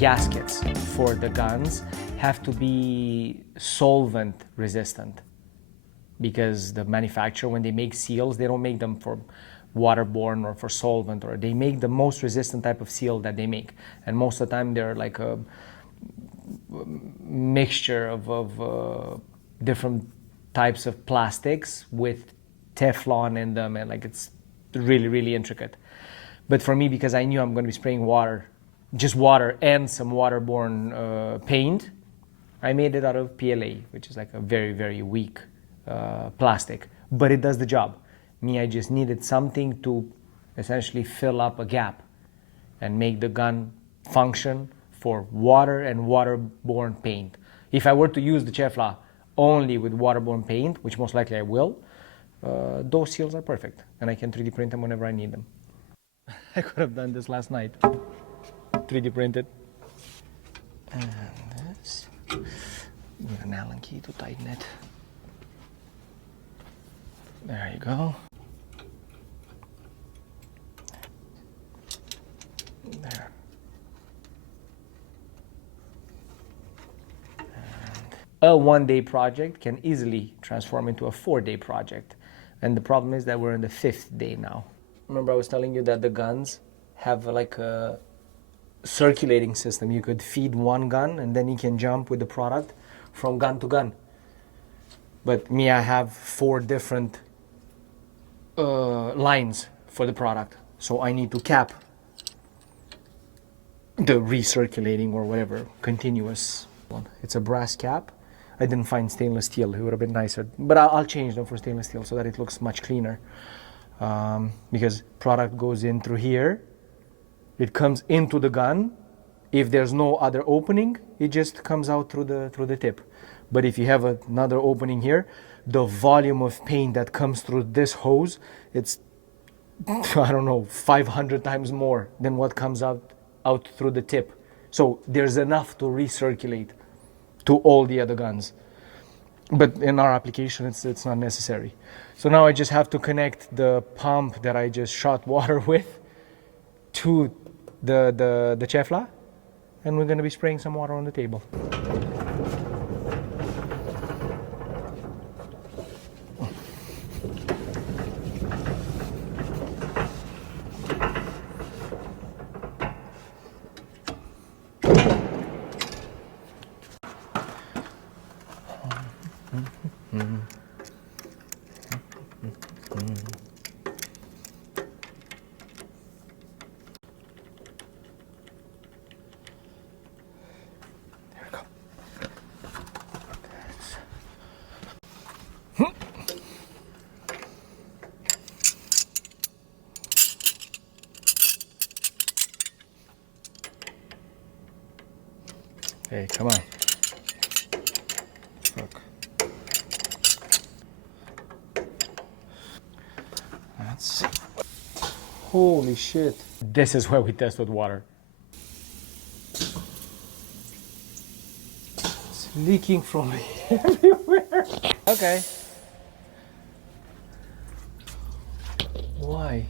gaskets for the guns have to be solvent resistant, because the manufacturer, when they make seals, they don't make them for waterborne or for solvent, or they make the most resistant type of seal that they make. And most of the time they're like a mixture of different types of plastics with Teflon in them, and like it's really, really intricate. But for me, because I knew I'm going to be spraying water, just water and some waterborne paint, I made it out of PLA, which is like a very, very weak plastic, but it does the job. Me, I just needed something to essentially fill up a gap and make the gun function for water and waterborne paint. If I were to use the Chefla only with waterborne paint, which most likely I will, those seals are perfect, and I can 3D print them whenever I need them. I could have done this last night. 3D printed. And this. Need an Allen key to tighten it. There you go. There. A one-day project can easily transform into a 4-day project. And the problem is that we're in the 5th day now. Remember I was telling you that the guns have like a circulating system. You could feed one gun and then you can jump with the product from gun to gun. But me, I have 4 different lines for the product. So I need to cap the recirculating or whatever continuous one. It's a brass cap. I didn't find stainless steel. It would have been nicer, but I'll change them for stainless steel so that it looks much cleaner. Because product goes in through here, it comes into the gun. If there's no other opening, it just comes out through the tip. But if you have another opening here, the volume of paint that comes through this hose, it's, I don't know, 500 times more than what comes out through the tip. So there's enough to recirculate to all the other guns. But in our application, it's not necessary. So now I just have to connect the pump that I just shot water with to the Chefla, and we're going to be spraying some water on the table. Hey, come on. Look. That's... Holy shit. This is where we test with water. It's leaking from everywhere. Okay. Why?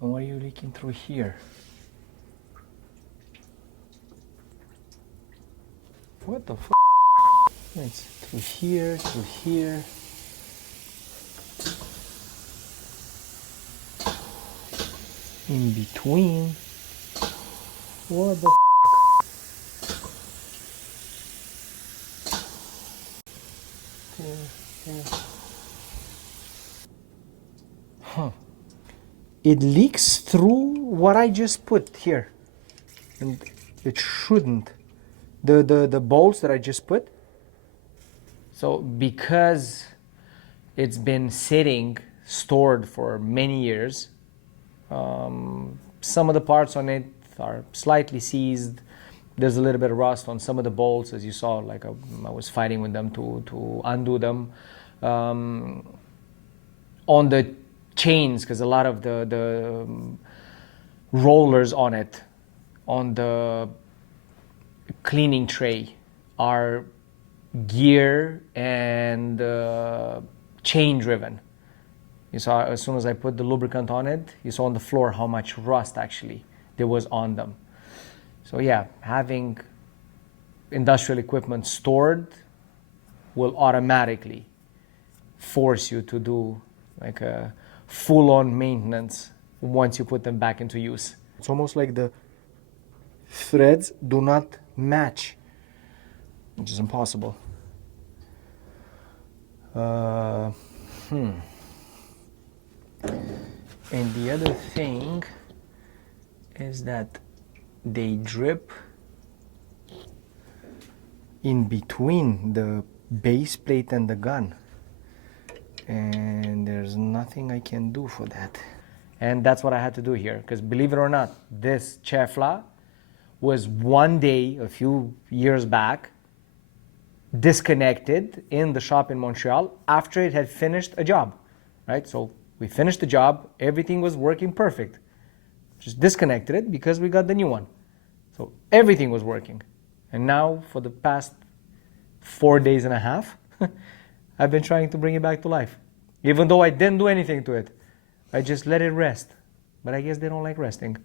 And why are you leaking through here? What the f***? It's through here, in between. What the f***? Huh. It leaks through what I just put here. And it shouldn't. The bolts that I just put. So because it's been sitting, stored for many years, some of the parts on it are slightly seized. There's a little bit of rust on some of the bolts, as you saw, like I was fighting with them to undo them. On the chains, because a lot of the rollers on it, on the cleaning tray, are gear and chain driven. You saw as soon as I put the lubricant on it, you saw on the floor how much rust actually that was on them. So yeah, having industrial equipment stored will automatically force you to do like a full-on maintenance once you put them back into use. It's almost like the threads do not match, which is impossible. And the other thing is that they drip in between the base plate and the gun, and there's nothing I can do for that. And that's what I had to do here, because believe it or not, this Chefla was one day a few years back disconnected in the shop in Montreal after it had finished a job, right? So we finished the job, everything was working perfect. Just disconnected it because we got the new one. So everything was working. And now for the past 4 days and a half, I've been trying to bring it back to life. Even though I didn't do anything to it. I just let it rest. But I guess they don't like resting.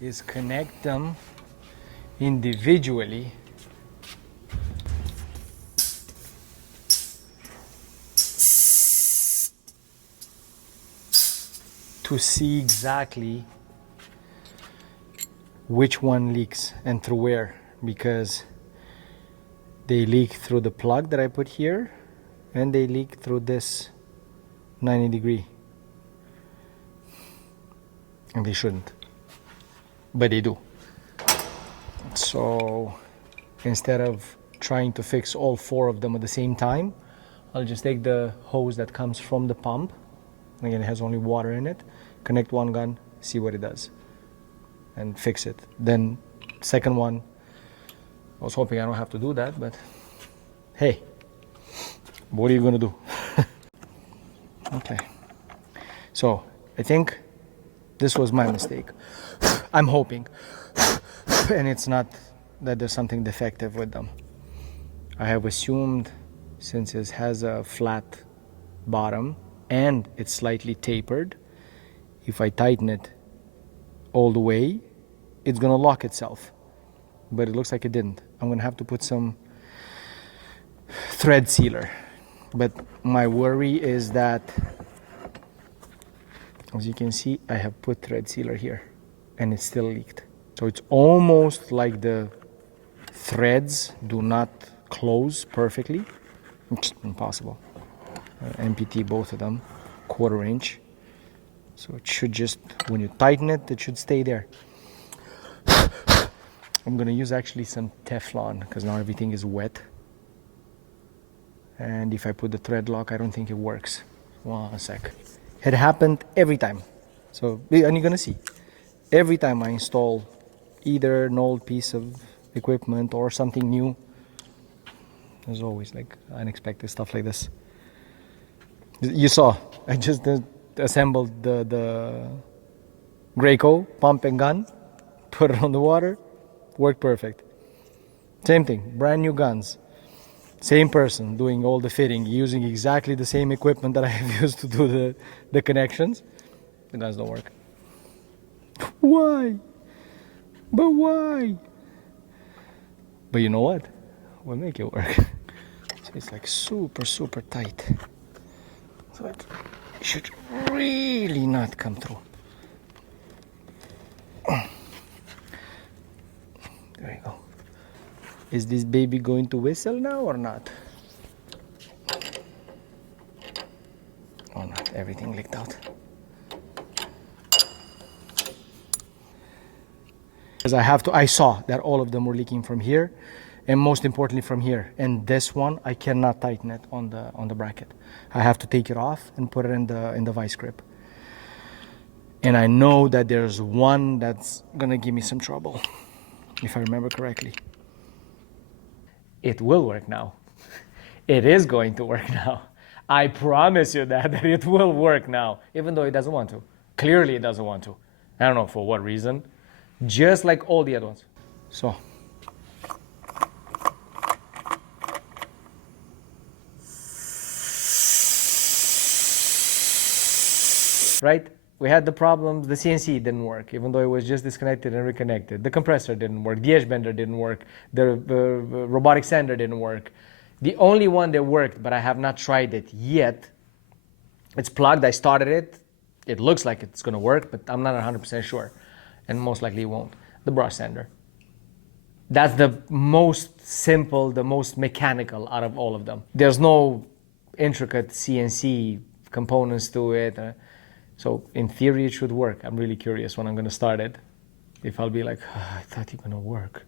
Is connect them individually to see exactly which one leaks and through where, because they leak through the plug that I put here and they leak through this 90-degree, and they shouldn't, but they do. So instead of trying to fix all 4 of them at the same time, I'll just take the hose that comes from the pump, again it has only water in it, connect one gun, see what it does, and fix it. Then second one, I was hoping I don't have to do that, but hey, what are you gonna do? Okay, so I think this was my mistake. I'm hoping, and it's not that there's something defective with them. I have assumed, since it has a flat bottom and it's slightly tapered, if I tighten it all the way, it's gonna lock itself, but it looks like it didn't. I'm gonna have to put some thread sealer, but my worry is that, as you can see, I have put thread sealer here and it still leaked. So it's almost like the threads do not close perfectly. It's impossible. MPT both of them, 1/4 inch. So it should just, when you tighten it, it should stay there. I'm gonna use actually some Teflon because now everything is wet. And if I put the thread lock, I don't think it works. 1 sec. It happened every time. So, and you're gonna see, every time I install either an old piece of equipment or something new, there's always like unexpected stuff like this. You saw, I just assembled the Graco pump and gun, put it on the water, worked perfect. Same thing, brand new guns. Same person doing all the fitting, using exactly the same equipment that I have used to do the connections. The guns don't work. Why? But why? But you know what? We'll make it work. So it's like super, super tight. So it should really not come through. There you go. Is this baby going to whistle now or not? Or not? Everything leaked out. Because I saw that all of them were leaking from here, and most importantly from here. And this one, I cannot tighten it on the bracket. I have to take it off and put it in the vice grip. And I know that there's one that's gonna give me some trouble, if I remember correctly. It will work now. It is going to work now. I promise you that it will work now, even though it doesn't want to. Clearly it doesn't want to. I don't know for what reason. Just like all the other ones. So, right? We had the problems. The CNC didn't work, even though it was just disconnected and reconnected. The compressor didn't work. The edge bender didn't work. The robotic sander didn't work. The only one that worked, but I have not tried it yet, it's plugged. I started it. It looks like it's going to work, but I'm not 100% sure. And most likely it won't. The brush sander. That's the most simple, the most mechanical out of all of them. There's no intricate CNC components to it. So in theory, it should work. I'm really curious when I'm going to start it. If I'll be like, oh, I thought you're going to work.